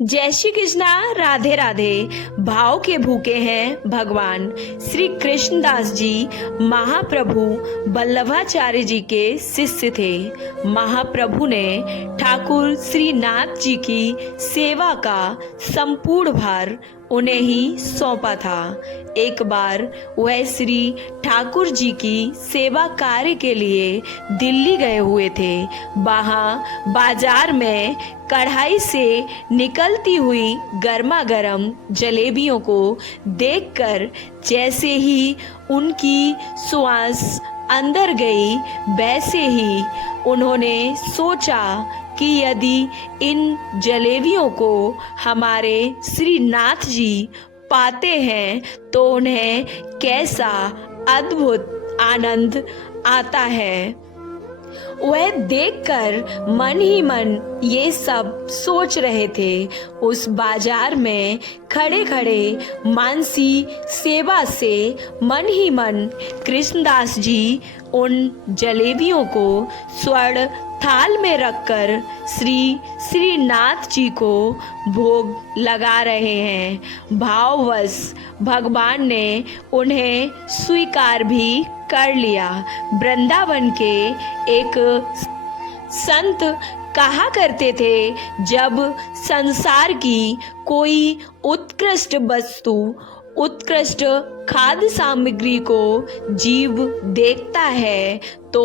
जय श्री कृष्णा, राधे राधे। भाव के भूखे हैं भगवान श्री कृष्णदास जी महाप्रभु वल्लभाचार्य जी के शिष्य थे। महाप्रभु ने ठाकुर श्री नाथ जी की सेवा का संपूर्ण भार उन्हें ही सौंपा था। एक बार वह श्री ठाकुर जी की सेवा कार्य के लिए दिल्ली गए हुए थे। वहाँ बाजार में कढ़ाई से निकलती हुई गर्मा गर्म जलेबियों को देखकर जैसे ही उनकी सुवास अंदर गई, वैसे ही उन्होंने सोचा कि यदि इन जलेबियों को हमारे श्री नाथ जी पाते हैं तो उन्हें कैसा अद्भुत आनंद आता है। वह देखकर मन ही मन ये सब सोच रहे थे। उस बाजार में खड़े खड़े मानसी सेवा से मन ही मन कृष्णदास जी उन जलेबियों को स्वर्ण थाल में रखकर श्री नाथ जी को भोग लगा रहे हैं। भाववश भगवान ने उन्हें स्वीकार भी कर लिया। वृंदावन के एक संत कहा करते थे, जब संसार की कोई उत्कृष्ट वस्तु, उत्कृष्ट खाद्य सामग्री को जीव देखता है तो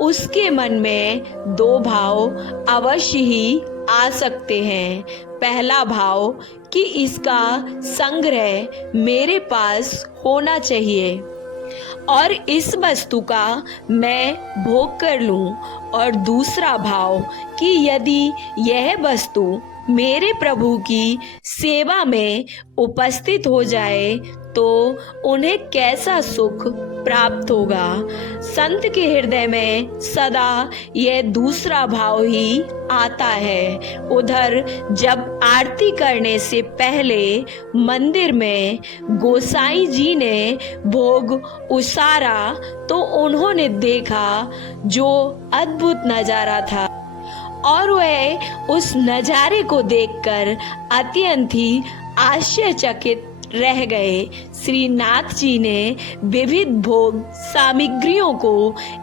उसके मन में दो भाव अवश्य ही आ सकते हैं। पहला भाव कि इसका संग्रह मेरे पास होना चाहिए और इस वस्तु का मैं भोग कर लूं, और दूसरा भाव कि यदि यह वस्तु मेरे प्रभु की सेवा में उपस्थित हो जाए तो उन्हें कैसा सुख प्राप्त होगा। संत के हृदय में सदा यह दूसरा भाव ही आता है। उधर जब आरती करने से पहले मंदिर में गोसाई जी ने भोग उसारा तो उन्होंने देखा जो अद्भुत नजारा था, और वह उस नजारे को देखकर अत्यंत ही आश्चर्यचकित रह गए। श्री नाथ जी ने विविध भोग सामग्रियों को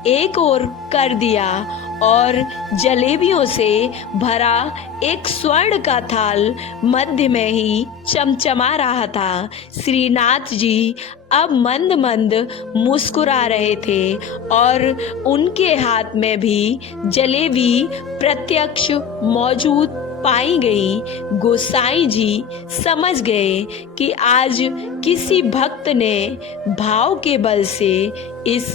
एक ओर कर दिया और जलेबियों से भरा एक स्वर्ण का थाल मध्य में ही चमचमा रहा था। श्री नाथ जी अब मंद मंद मुस्कुरा रहे थे और उनके हाथ में भी जलेबी प्रत्यक्ष मौजूद पाई गई। गोसाई जी समझ गए कि आज किसी भक्त ने भाव के बल से इस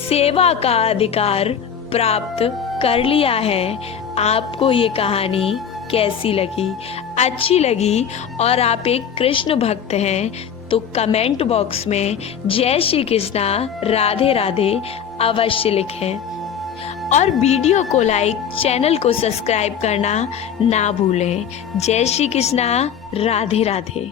सेवा का अधिकार प्राप्त कर लिया है। आपको ये कहानी कैसी लगी? अच्छी लगी और आप एक कृष्ण भक्त हैं तो कमेंट बॉक्स में जय श्री कृष्णा, राधे राधे अवश्य लिखें और वीडियो को लाइक, चैनल को सब्सक्राइब करना ना भूलें। जय श्री कृष्णा, राधे राधे।